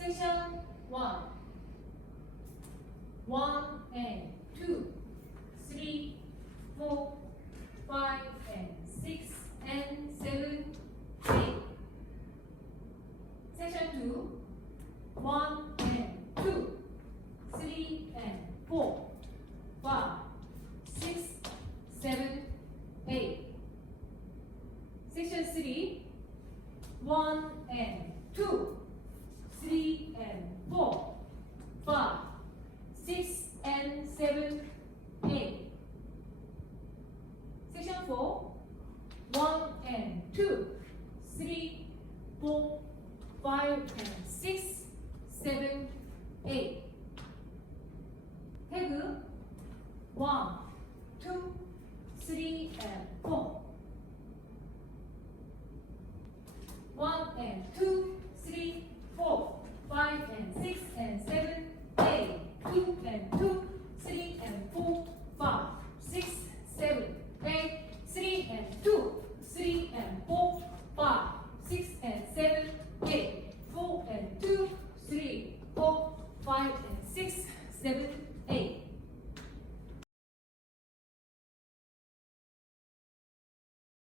Section 1, 1 and 2, 3, 4, 5 and 6 and 7, 8. Section 2, 1 and 2, 3 and 4, 5, 6, 7, 8. Section 3, 1 and 2, 3 and 4, 5, 6 and 7, 8. Section 4, 1 and 2, 3, 4, 5 and 6, 7, 8. 태그 1, 2, 3 and 4. 1 and 2, 3, 4, 5 and 6 and 7, 8. 2 and 2, 3 and 4, 5, 6, 7, 8. 3 and 2, 3 and 4, 5, 6 and 7, 8. 4 and 2, 3, 4, 5 and 6, 7,